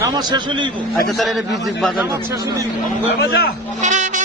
নামাজ শেষ হলেই আচ্ছা তাহলে বাজার শেষ হলেই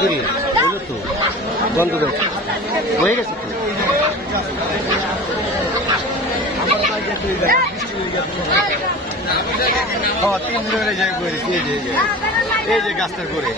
ওই বন্ধ হয়ে গেছে তো। তিন যায় এই যে এই যে এই যে গাছটা করে